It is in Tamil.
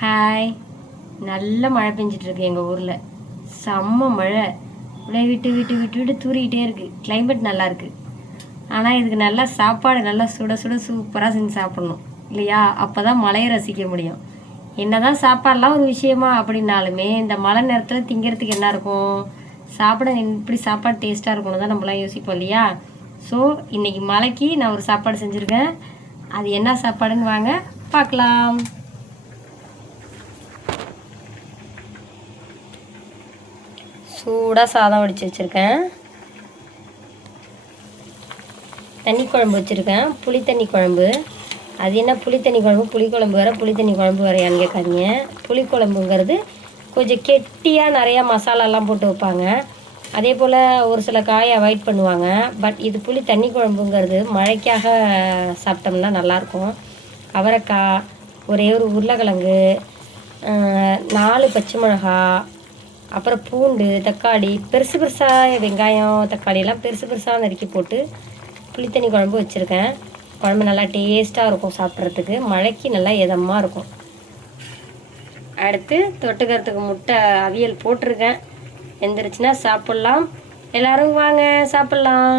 ஹாய். நல்ல மழை பெஞ்சிட்ருக்கு எங்கள் ஊரில். செம்ம மழை. அப்படியே விட்டு விட்டு விட்டு விட்டு தூறிக்கிட்டே இருக்குது. கிளைமேட் நல்லாயிருக்கு. ஆனால் இதுக்கு நல்லா சாப்பாடு நல்லா சுட சுட சூப்பராக செஞ்சு சாப்பிட்ணும் இல்லையா? அப்போ தான் மழையை ரசிக்க முடியும். என்ன தான் சாப்பாடெலாம் ஒரு விஷயமா அப்படின்னாலுமே இந்த மழை நேரத்தில் திங்கிறதுக்கு என்ன இருக்கும்? சாப்பிட இப்படி சாப்பாடு டேஸ்ட்டாக இருக்கணும் தான் நம்மளாம் யோசிப்போம் இல்லையா? ஸோ இன்றைக்கி மழைக்கு நான் ஒரு சாப்பாடு செஞ்சுருக்கேன். அது என்ன சாப்பாடுன்னு வாங்க பார்க்கலாம். சூடாக சாதம் வடித்து வச்சுருக்கேன். தண்ணி குழம்பு வச்சுருக்கேன், புளி தண்ணி குழம்பு. அது என்ன புளி தண்ணி குழம்பு, புளிக்குழம்பு வேறு புளி தண்ணி குழம்பு வேறையான்னு கேட்காதீங்க. புளிக்குழம்புங்கிறது கொஞ்சம் கெட்டியாக நிறையா மசாலாலாம் போட்டு வைப்பாங்க. அதே போல் ஒரு சில காயை அவாய்ட் பண்ணுவாங்க. பட் இது புளி தண்ணி குழம்புங்கிறது மழைக்காக சாப்பிட்டோம்னா நல்லாயிருக்கும். அவரைக்காய், ஒரே ஒரு உருளைக்கிழங்கு, 4 பச்சை மிளகா, அப்புறம் பூண்டு, தக்காளி, பெருசு பெருசாக வெங்காயம் தக்காளியெல்லாம் பெருசு பெருசாக நறுக்கி போட்டு புளித்தண்ணி குழம்பு வச்சுருக்கேன். குழம்பு நல்லா டேஸ்ட்டாக இருக்கும் சாப்பிட்றதுக்கு. மழைக்கு நல்லா இதமாக இருக்கும். அடுத்து தொட்டுக்கிறதுக்கு முட்டை அவியல் போட்டிருக்கேன். எந்திரிச்சுன்னா சாப்பிட்லாம். எல்லோரும் வாங்க சாப்பிட்லாம்.